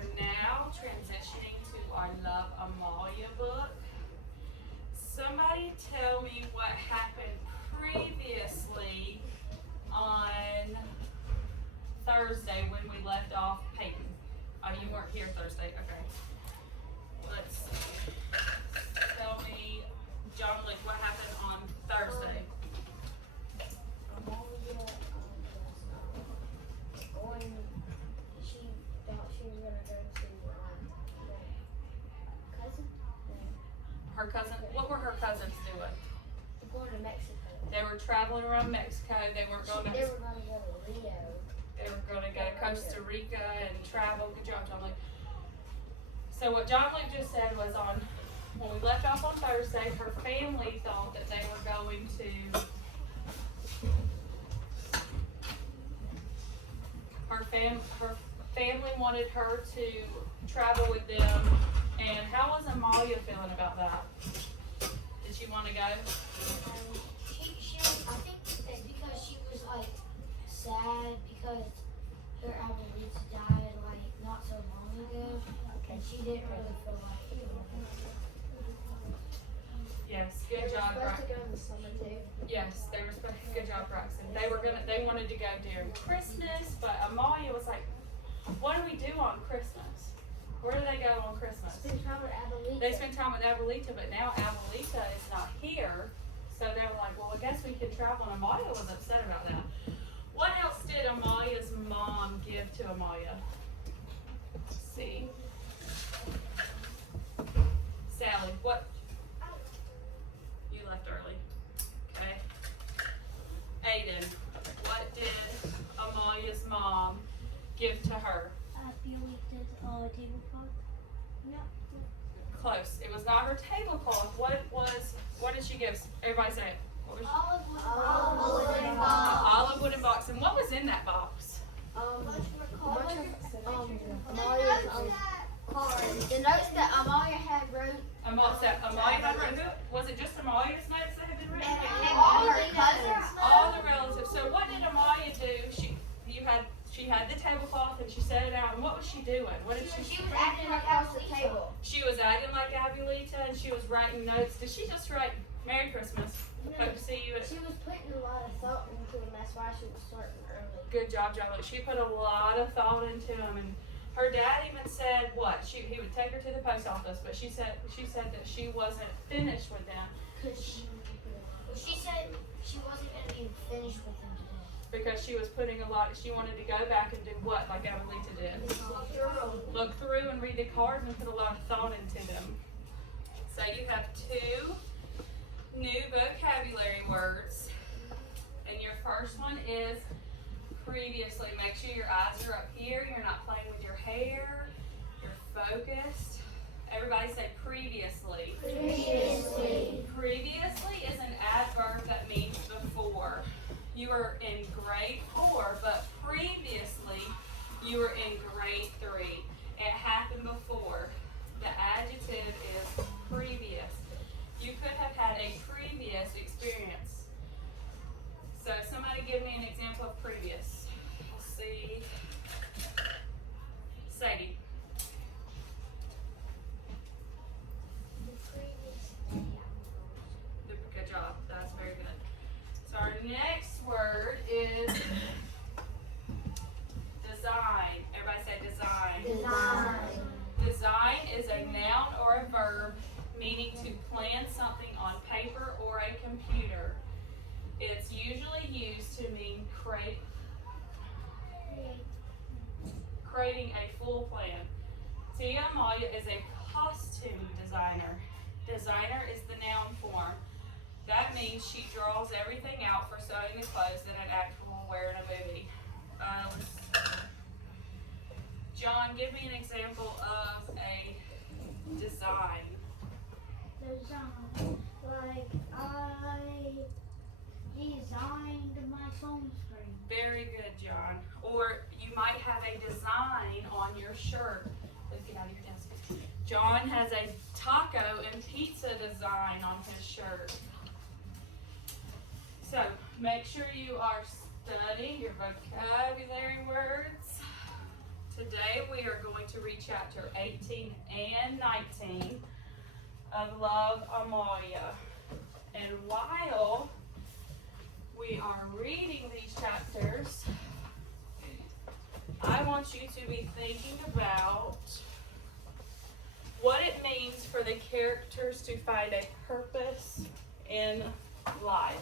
are now transitioning to our Love Amalia book. Somebody tell me what happened previously on Thursday when we left off Peyton. Oh, you weren't here Thursday, okay. Let's see. Tell me, John Luke, what happened on Thursday? Amalia she thought she was gonna go to cousin. Her cousin, what were her cousins doing? Going to Mexico. They were traveling around Mexico. They were going to They were gonna go to Rio. They were going to go to Costa Rica and travel. Good job, John Luke. So what John Luke just said was when we left off on Thursday, her family thought that they were going to, her family wanted her to travel with them. And how was Amalia feeling about that? Did she want to go? She was, I think that because she was like sad because her abuelita died like not so long ago, and she didn't really feel like it. Yes, good job, Braxton. They were supposed to go in the summer too. Yes, they were supposed to. Good job, Braxton. They wanted to go during Christmas, but Amalia was like, "What do we do on Christmas? Where do they go on Christmas?" Spend time with abuelita. They spend time with Abuelita, but now Abuelita is not here. So they were like, well, I guess we can travel. And Amalia was upset about that. What else did Amalia's mom give to Amalia? Let's see. Sally, what? You left early. Okay. Aiden, what did Amalia's mom give to her? Abuelita's tablecloth. No. Close. It was not her tablecloth. What did she give? Everybody say it. What was Olive wooden box. olive wooden box. And what was in that box? Amalia's cards. The notes that Amalia had wrote. Amalia had written. Was it just Amalia's notes that had been written? All her cousins. All the relatives. So what did Amalia do? She had the tablecloth and she set it out. And what was she doing? What did she? She was acting across the table. She was acting like Abuelita and she was writing notes. Did she just write Merry Christmas? Hope to see you at. She was putting a lot of thought into it, and that's why she was starting early. Good job, John. She put a lot of thought into them, and her dad even said what? He would take her to the post office, but she said that she wasn't finished with them She said she wasn't going to be finished with them today. because she was putting a lot. She wanted to go back and do what, like Abuelita did? Look through and read the cards and put a lot of thought into them. So you have 2 new vocabulary words, and your first one is previously. Make sure your eyes are up here. You're not playing with your hair. You're focused. Everybody say previously. Previously. Previously is an adverb that means before. You were in grade 4, but previously you were in grade 3. It happened before. The adjective is previous. You could have had a previous experience. So somebody give me an example of previous. Let's see. Sadie. Good job. That's very good. So our next word is design. Everybody say design. Design. Design is a noun or a verb meaning to plan something on paper or a computer. It's usually used to mean creating a full plan. Tia Amalia is a costume designer. Designer is the noun form. That means she draws everything out for sewing the clothes that an actor will wear in a movie. John, give me an example of a design. Design. Like I designed my phone screen. Very good, John. Or you might have a design on your shirt. Let's get out of your desk. John has a taco and pizza design on his shirt. So make sure you are studying your vocabulary words. Today we are going to read chapter 18 and 19 of Love, Amalia. And while we are reading these chapters, I want you to be thinking about what it means for the characters to find a purpose in life.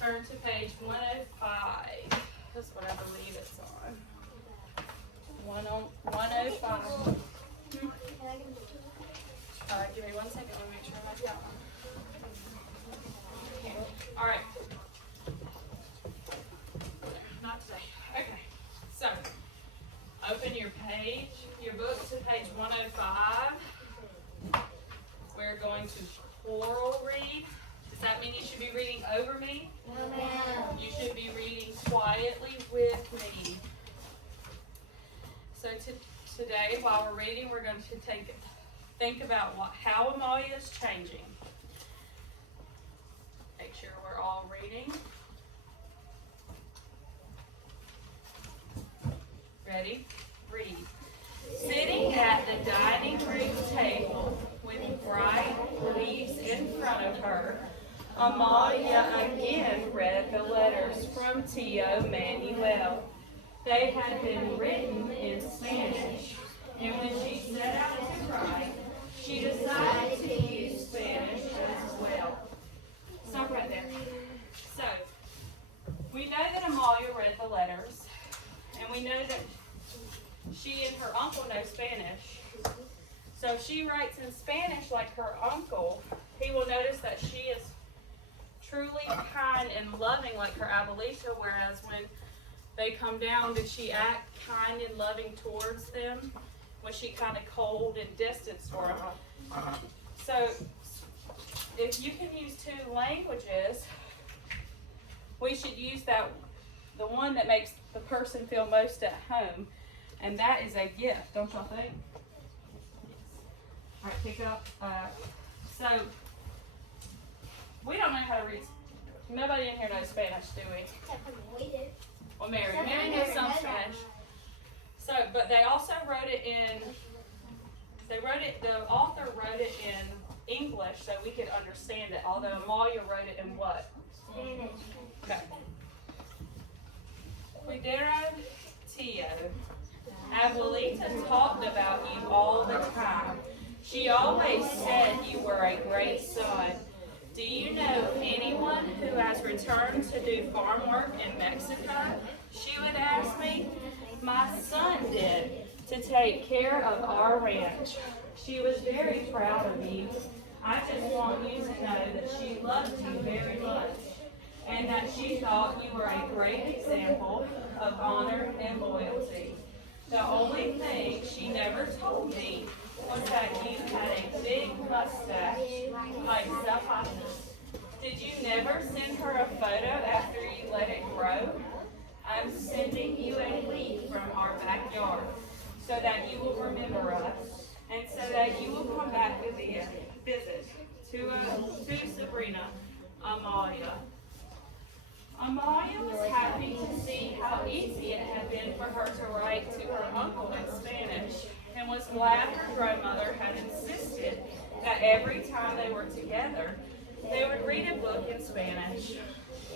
Turn to page 105. That's what I believe it's on. 105. Give me 1 second. Let me make sure I have that one. All right. Not today. Okay. So, open your book to page 105. We're going to choral read. Does that mean you should be reading over me? No, ma'am. You should be reading quietly with me. So today, while we're reading, we're going to think about how Amalia is changing. Make sure we're all reading. Ready? Read. Sitting at the dining room table with bright leaves in front of her, Amalia again read the letters from Tio Manuel. They had been written in Spanish, and when she set out to write, she decided to use Spanish as well. Stop right there. So, we know that Amalia read the letters, and we know that she and her uncle know Spanish. So if she writes in Spanish like her uncle, he will notice that she is truly kind and loving like her abuelita, whereas when they come down, did she act kind and loving towards them? Was she kind of cold and distant for them? So if you can use two languages, we should use the one that makes the person feel most at home. And that is a gift, don't y'all think? All right, pick up. So, we don't know how to read. Nobody in here knows Spanish, do we? We do. Well, Mary knows some Spanish. So, but they also wrote it in, the author wrote it in English so we could understand it, although Amalia wrote it in what? Spanish. Okay. Cuidado, Tio. Abuelita talked about you all the time. She always said you were a great son. Do you know anyone who has returned to do farm work in Mexico? She would ask me. My son did, to take care of our ranch. She was very proud of you. I just want you to know that she loved you very much, and that she thought you were a great example of honor and loyalty. The only thing she never told me was that you had a big mustache like Zapata. Did you never send her a photo after you let it grow? I'm sending you a leaf from our backyard so that you will remember us and so that you will come back to visit to Sabrina, Amalia. Amalia was happy to see how easy it had been for her to write to her uncle in Spanish, and was glad her grandmother had insisted that every time they were together, they would read a book in Spanish.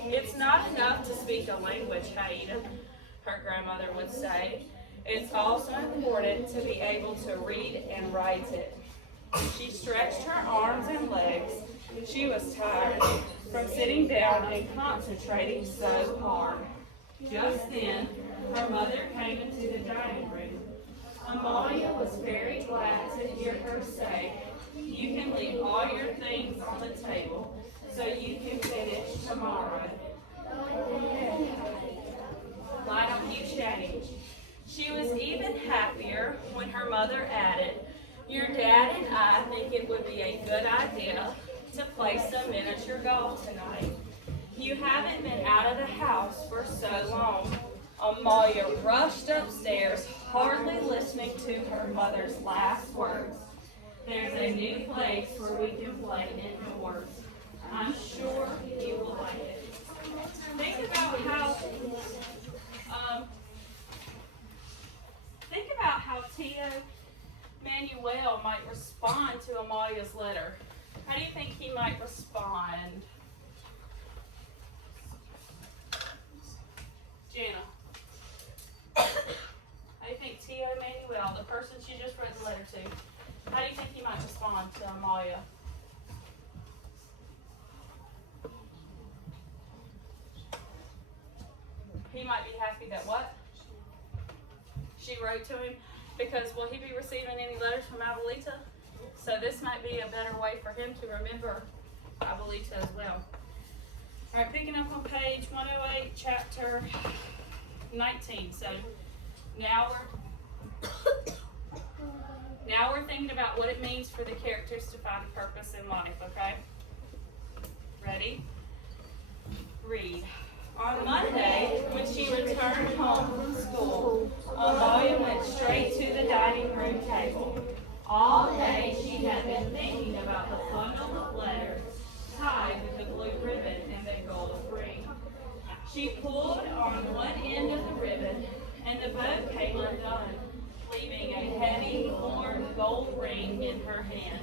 It's not enough to speak a language, Haida, her grandmother would say. It's also important to be able to read and write it. She stretched her arms and legs. She was tired from sitting down and concentrating so hard. Just then, her mother came into the dining room. Amalia was very glad to hear her say, "You can leave all your things on the table so you can finish tomorrow." Why don't you change? She was even happier when her mother added, "Your dad and I think it would be a good idea to play some miniature golf tonight. You haven't been out of the house for so long." Amalia rushed upstairs, hardly listening to her mother's last words. "There's a new place where we can play indoors. I'm sure you will like it." that what? She wrote to him, because will he be receiving any letters from Abuelita? So this might be a better way for him to remember Abuelita as well. All right, picking up on page 108, chapter 19. So now we're thinking about what it means for the characters to find a purpose in life, okay? Ready? Read. On Monday, when she returned home from school, Amalia went straight to the dining room table. All day she had been thinking about the bundle of letters tied with the blue ribbon and the gold ring. She pulled on one end of the ribbon, and the bow came undone, leaving a heavy, worn gold ring in her hand.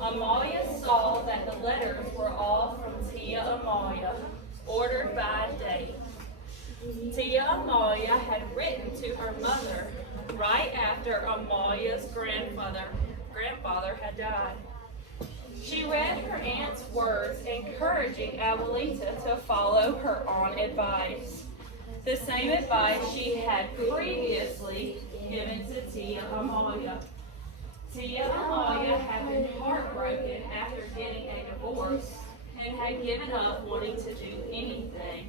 Amalia saw that the letters were all from Tia Amalia, ordered by date. Tia Amalia had written to her mother right after Amalia's grandfather had died. She read her aunt's words encouraging Abuelita to follow her own advice, the same advice she had previously given to Tia Amalia. Tia Amalia had been heartbroken after getting a divorce and had given up wanting to do anything.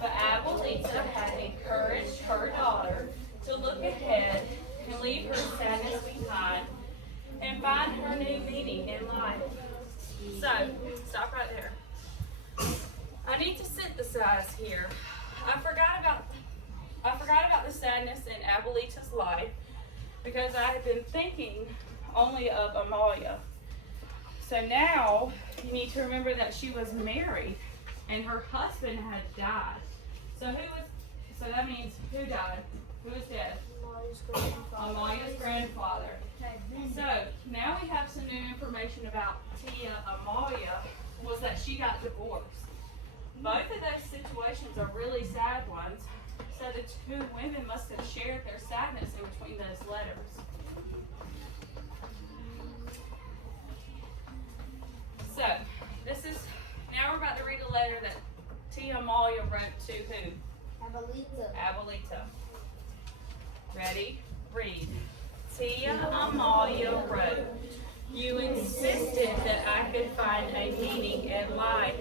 But Abuelita had encouraged her daughter to look ahead and leave her sadness behind and find her new meaning in life. So, stop right there. I need to synthesize here. I forgot about the sadness in Abuelita's life because I had been thinking only of Amalia. So now you need to remember that she was married and her husband had died. So that means who died? Who was dead? Amalia's grandfather. So now we have some new information about Tia Amalia, was that she got divorced. Both of those situations are really sad ones. So the two women must have shared their sadness in between those letters. So now we're about to read a letter that Tia Amalia wrote to who? Abuelita. Ready? Read. Tia Amalia wrote, "You insisted that I could find a meaning in life.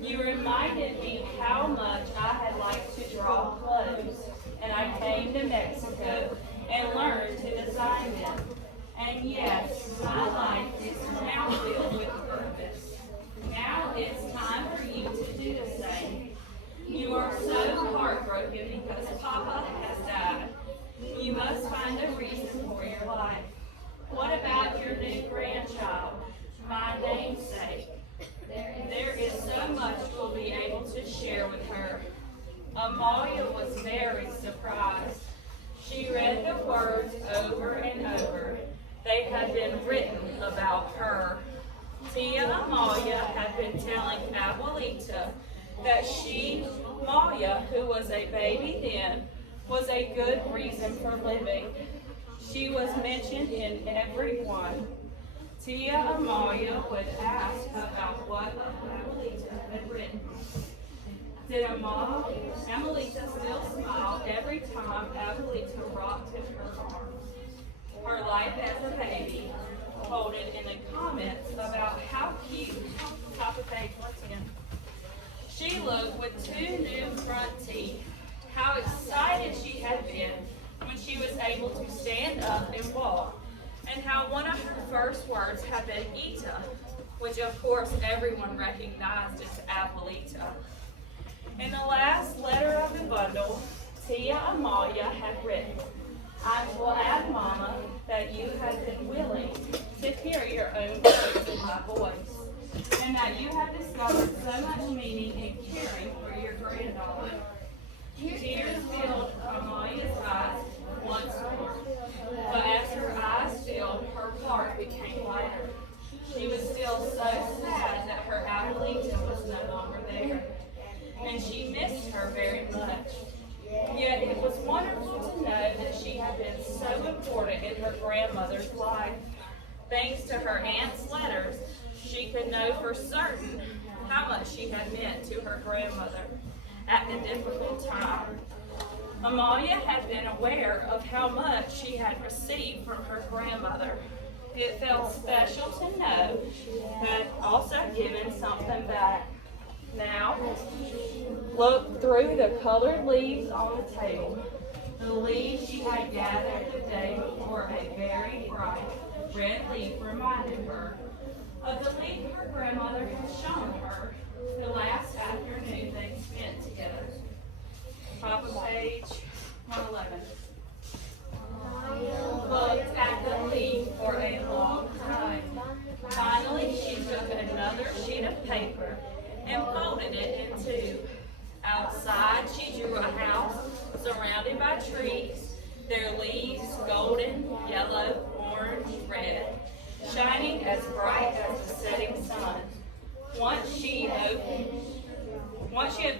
You reminded me how much I had liked to draw clothes, and I came to Mexico and learned to design them. And yes, my life is now filled with purpose. Now it's time for you to do the same. You are so heartbroken because Papa has died. You must find a reason for your life. What about your new grandchild, my namesake? There is so much you'll be able to share with her." Amalia was very surprised. She read the words over and over. They had been written about her. Tia Amalia had been telling Abuelita that she, Amalia, who was a baby then, was a good reason for living. She was mentioned in every one. Tia Amalia would ask about what Abuelita had written. Did Abuelita still smile every time Abuelita rocked in her arms? Her life as a baby, quoted in the comments about how cute, top of page 110. She looked with two new front teeth. How excited she had been when she was able to stand up and walk, and how one of her first words had been Ita, which of course everyone recognized as Abuelita. In the last letter of the bundle, Tia Amalia had written, "I'm glad, Mama, that you have been willing to hear your own words in my voice, and that you have discovered so much meaning in caring for your granddaughter." Tears filled Amalia's eyes once more, but as her eyes filled, her heart became lighter. She was still so sad that her Abuelita was no longer there, and she missed her very much. Yet it was wonderful to know that she had been so important in her grandmother's life. Thanks to her aunt's letters, she could know for certain how much she had meant to her grandmother at the difficult time Amalia had been aware of how much she had received from her grandmother. It felt special to know that had also given something back. Now, look through the colored leaves on the table. The leaves she had gathered the day before, a very bright red leaf reminded her of the leaf her grandmother had shown her the last afternoon they spent together. Top of page 111. Looked at the leaf for a long time. Finally, she took another sheet of paper and folded it in two. Outside, she drew a house surrounded by trees, their leaves golden, yellow, orange, red, shining as bright as the setting sun. Once she had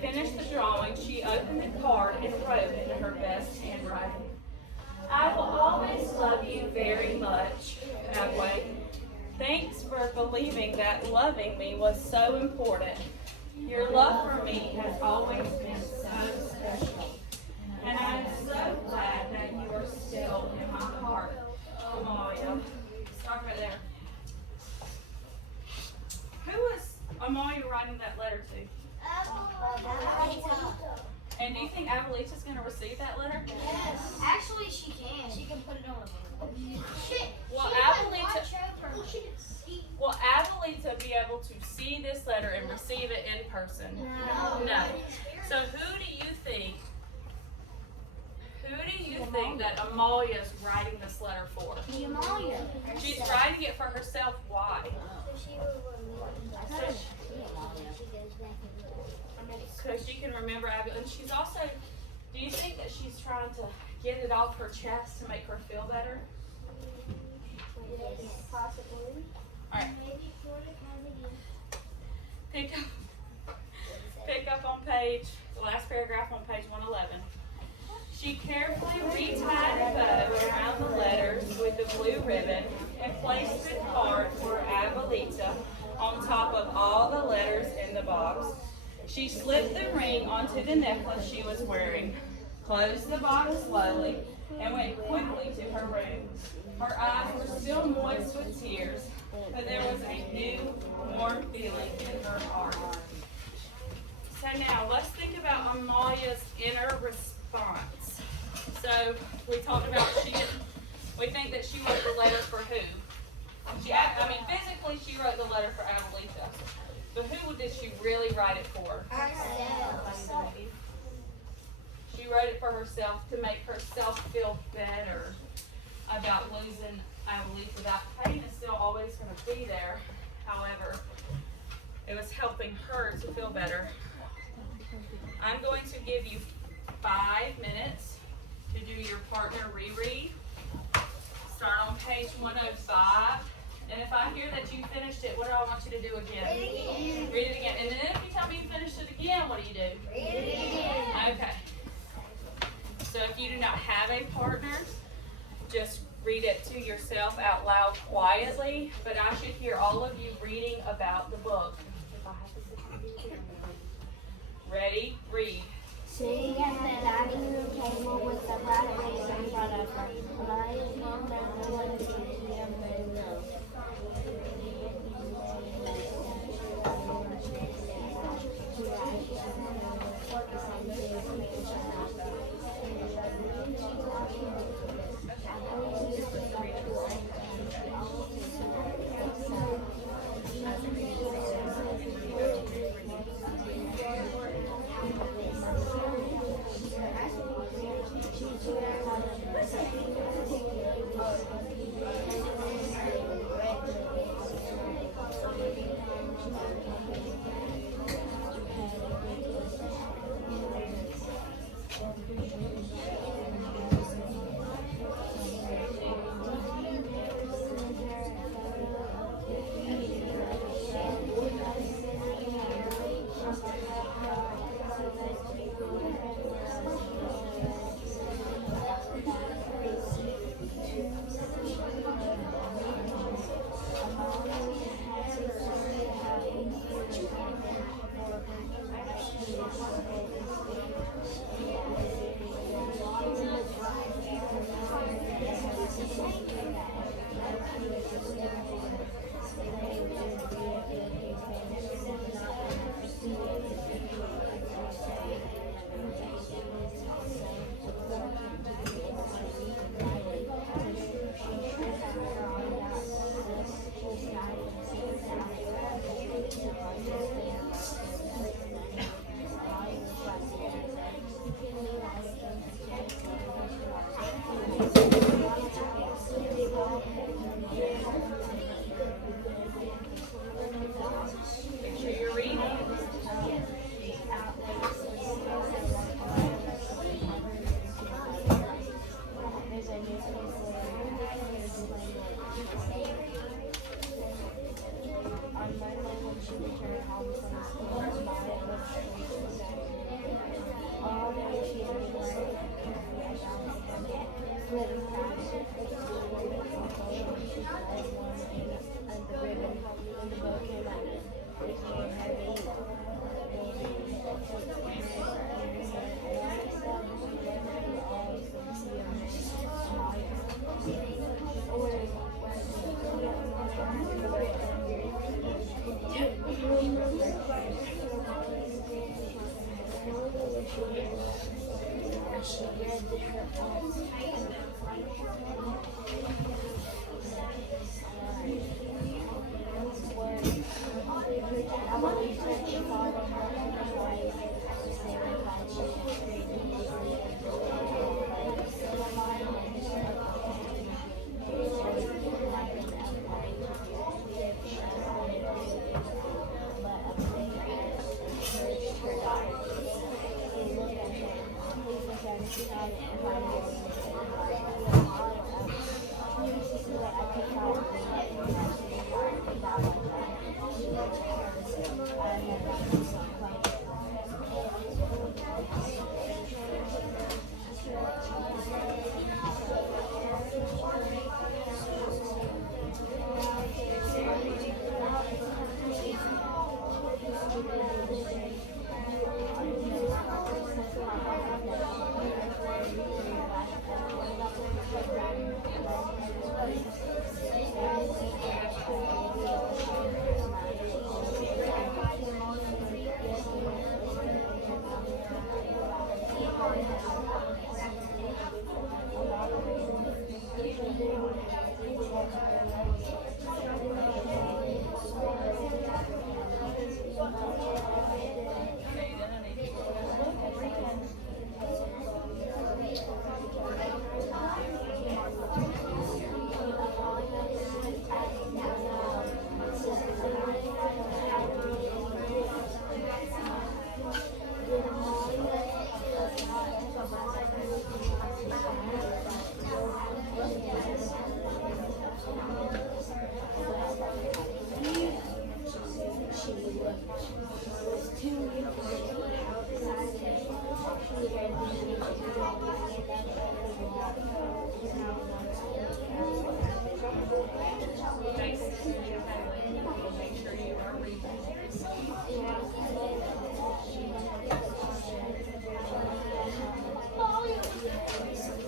finished the drawing, she opened the card and wrote in her best handwriting, "I will always love you very much, Abway. Thanks for believing that loving me was so important. Your love for me has always been so special. And I am so glad that you are still in my heart, Amalia." Stop right there. Who was Amalia writing that letter to? And do you think Abuelita's going to receive that letter? Yes. Actually, she can. She can put it on a book. Will Abuelita be able to see this letter and receive it in person? No. So who do you think that Amalia's writing this letter for? Amalia. She's writing it for herself. Why? So she can remember Abuelita. And she's also, do you think that she's trying to get it off her chest to make her feel better? Yes, possibly. All right. Pick up on the last paragraph on page 111. She carefully retied the bow around the letters with the blue ribbon and placed the card for Abuelita on top of all the letters in the box. She slipped the ring onto the necklace she was wearing, closed the box slowly, and went quickly to her room. Her eyes were still moist with tears, but there was a new, warm feeling in her heart. So now, let's think about Amalia's inner response. So, we talked about we think that she wrote the letter for who? Physically she wrote the letter for Abuelita. But who did she really write it for? Herself. She wrote it for herself to make herself feel better about losing Abuelita. That pain is still always going to be there. However, it was helping her to feel better. I'm going to give you 5 minutes to do your partner reread. Start on page 105. And if I hear that you finished it, what do I want you to do again? Read it again. And then if you tell me you finished it again, what do you do? Read it again. Okay. So if you do not have a partner, just read it to yourself out loud quietly. But I should hear all of you reading about the book. Ready? Read. Sitting at the dining room table with the black face in front of her, Amalia's mom found no one to see him very well.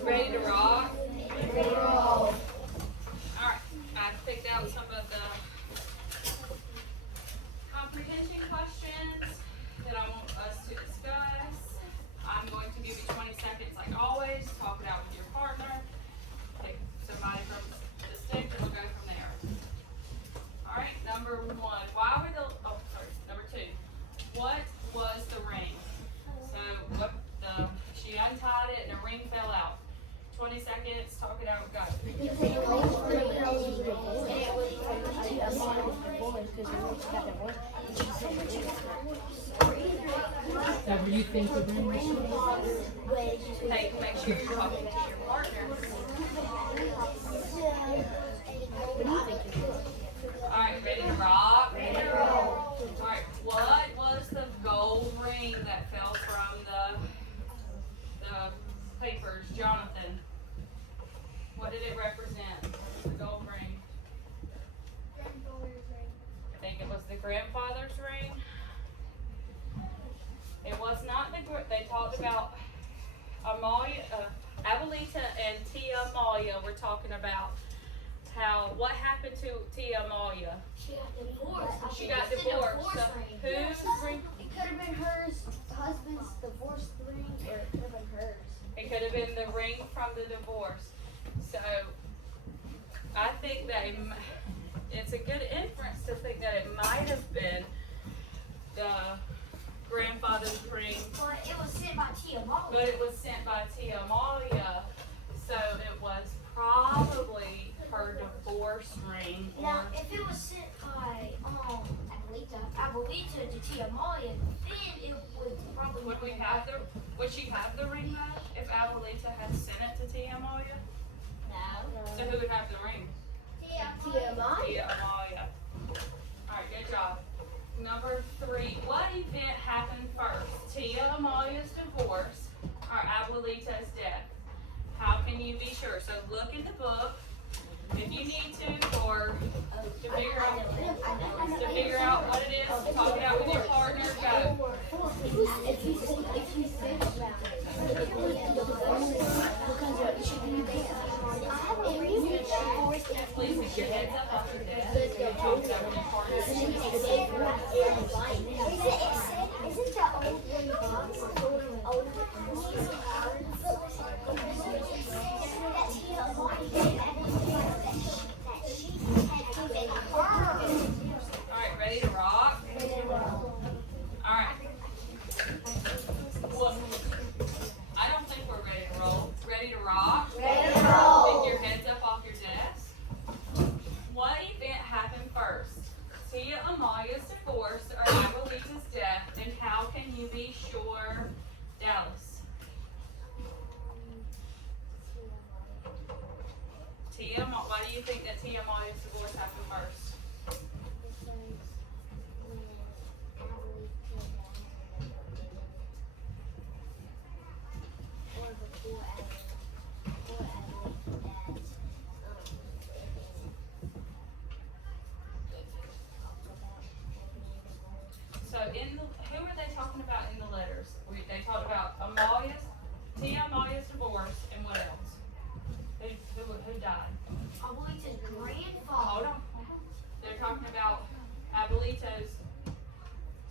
Ready to rock? Alright, I picked out some of the comprehension questions that I want us to discuss. I'm going to give you 20 seconds like always. Talk it out with your partner. Pick somebody from the stick and we'll go from there. Alright, number one. Number two. What was the ring? So she untied it and the ring fell out. 20 seconds, talk it out, go. Whatever you think the ring is. Hey, make sure you're talking to your partner. Alright, ready to rock? Alright, what was the gold ring that fell from the papers, Jonathan? What did it represent? The gold ring. I think it was the grandfather's ring. It was not they talked about Amalia, Abuelita and Tia Amalia were talking about what happened to Tia Amalia. She got divorced. So whose ring? It could have been hers, husband's divorce ring, or it could have been hers. It could have been the ring from the divorce. So I think that it's a good inference to think that it might have been the grandfather's ring. But it was sent by Tia Amalia. But it was sent by Tia Amalia, so it was probably her divorce ring. Now, if it was sent by Abuelita to Tia Amalia, then it would probably. Would she have the ring back if Abuelita had sent it to Tia Amalia? No. So who would have the ring? Tia Amalia. Tia Amalia. Alright, good job. Number 3, what event happened first? Tia Amalia's divorce or Abuelita's death? How can you be sure? So look in the book if you need to, or to figure out what it is, talk it out with your partner, go. If you think about Please get your heads up off your desk and talk it out with your partner. Isn't the old one box? Old Amaya's divorce happened first? So who are they talking about in the letters? They talked about Tia Amaya's divorce, and what else? Who died? Abuelita's grandfather. Hold on. They're talking about Abuelito's.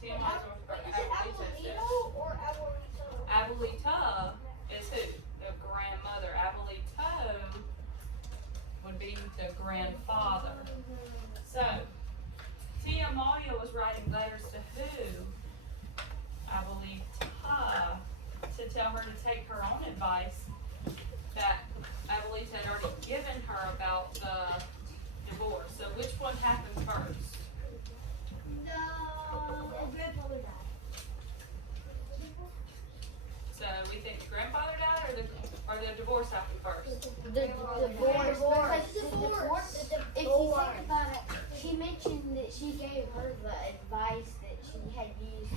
Tia Amaya's Abuelito's. or Abuelito? Abuelita is who? The grandmother. Abuelito would be the grandfather. So, Tia Amaya was writing letters to who? Abuelita, to tell her to take her own advice that Abuelita had already given her about the divorce. So which one happened first? The grandfather died. So we think the grandfather died, or the divorce happened first? The divorce. If you think about it, she mentioned that she gave her the advice that she had used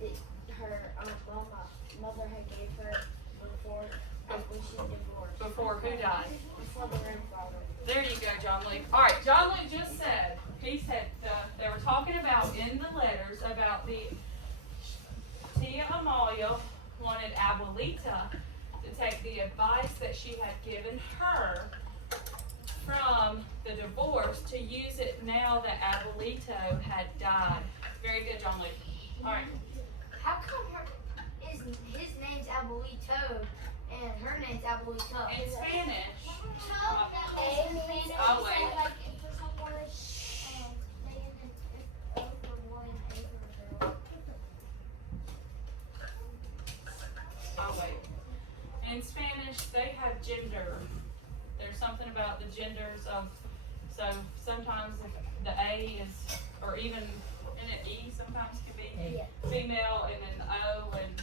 that her mother had gave her before when she divorced. Before who died? Before the grandfather. There you go, John Luke. All right, John Luke just said, he said they were talking about in the letters about the Tia Amaya wanted Abuelita to take the advice that she had given her from the divorce to use it now that Abuelito had died. Very good, John Luke. All right. How come his name's Abuelito and her name's Abuelito? In Spanish, Oh, wait. oh wait. In Spanish, they have gender. There's something about the genders of, so sometimes if the A is, or even in an E sometimes can be female, and then the O, and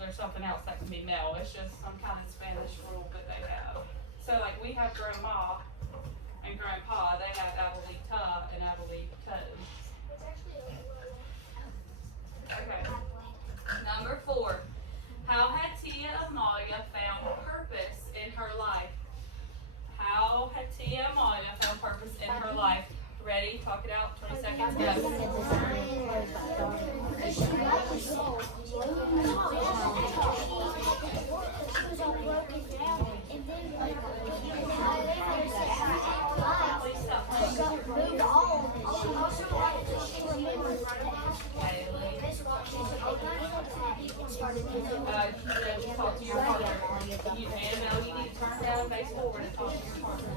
there's something else that can be male. It's just some kind of Spanish rule that they have. So like we have grandma and grandpa, they have Abuelita and Abuelito. Okay. Number 4. How had Tia Amaya found purpose in her life? How had Tia Amaya found purpose in her life? Ready? Talk it out. 20 seconds. Talk to your partner. You need to turn down and face forward and talk to your partner.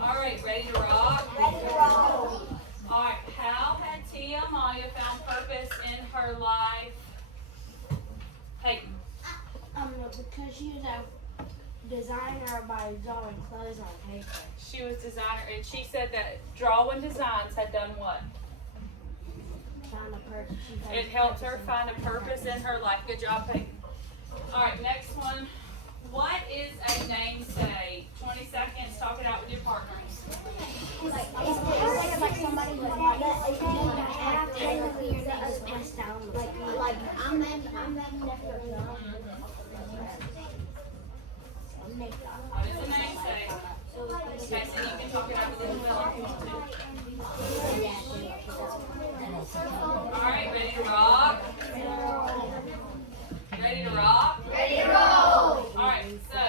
All right, ready to rock? All right, how had Tia Amaya found purpose in her life? Peyton. Because she was a designer by drawing clothes on paper. She was designer, and she said that drawing designs had done what? Found a purpose. It helped her find a purpose in her life. Good job, Peyton. All right, next one. What is a namesake? 20 seconds. Talk it out with your partners. Like somebody who's passed down. Like I'm named after What is a namesake? Okay, so you can talk it out with them well if you want to. All right, ready to rock? Ready to rock? Ready to roll! All right, so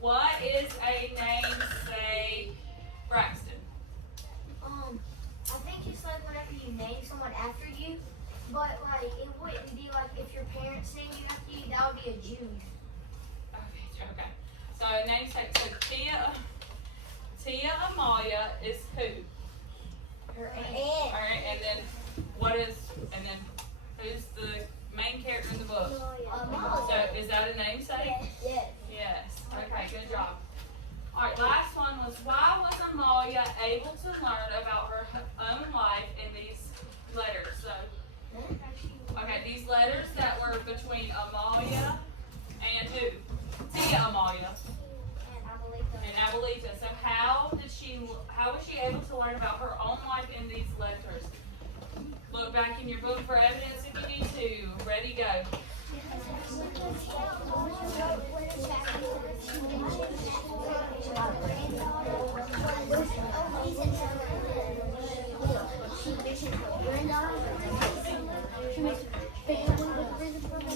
what is a namesake, Braxton? I think it's like whenever you name someone after you, but like it wouldn't be like if your parents named you after you, that would be a junior. Okay. So a namesake. So Tia Amaya is who? Her aunt. All right, and then who's the main character in the book? So is that a namesake? Yes. Yes. Okay, good job. All right, last one was, why was Amaya able to learn about her own life in these letters? So, okay, these letters that were between Amaya and who? Tia Amaya and Abuelita. So how did Look back in your book for evidence if you need to. Ready, go.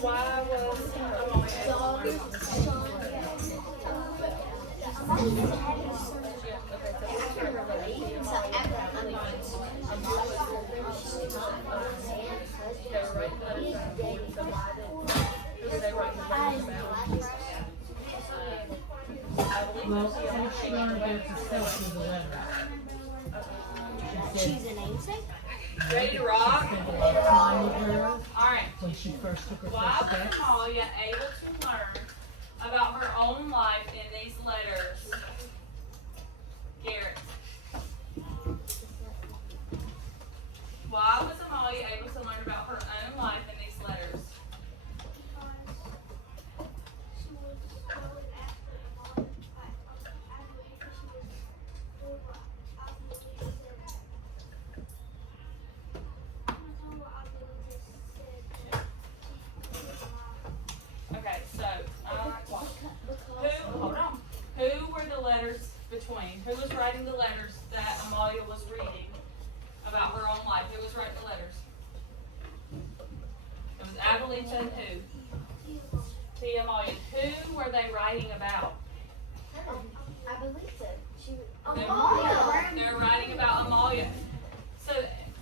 Why Well, she learned about herself through the letter. She said She's a namesake? Ready to rock? spent a lot of time with her Alright. when she first took her Why first was steps. Amalia able to learn about her own life in these letters? Garrett. Why was Amalia able to learn about her own life in these letters? Okay, so, hold on. Who were the letters between? Who was writing the letters that Amalia was reading about her own life? Who was writing the letters? It was Abuelita and who? Tia Amalia. Who were they writing about? I believe so. She was. They were writing about Amalia. So,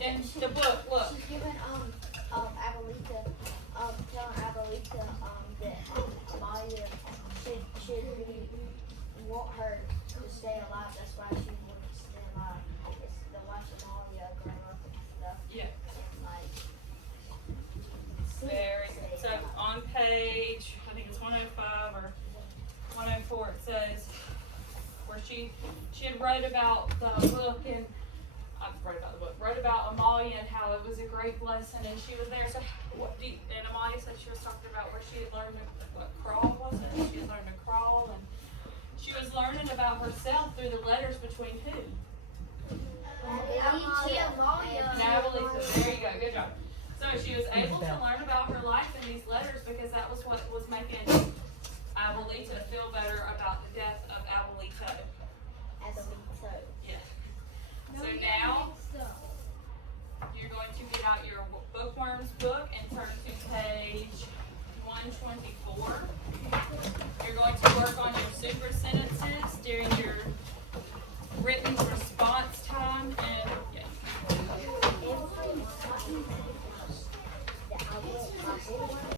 in the book, look. She's giving Abuelita telling Abuelita that Amalia should be want her to stay alive. That's why she wanted to stay alive. It's to watch Amalia grow up and stuff. Yeah. And like Very good. So on page, I think it's 105 or 104, it says where she had wrote about the book and wrote about Amalia and how it was a great lesson and she was there. So and Amalia said she was talking about where she had learned what crawl was it? She had learned to crawl and she was learning about herself through the letters between who? Natalie. So there you go. Good job. So she was able to learn about her life in these letters because that was what was making Abuelita feel better about the death of Abuelito. Yes. So now you're going to get out your bookworms book and turn to page 124. You're going to work on your supersentence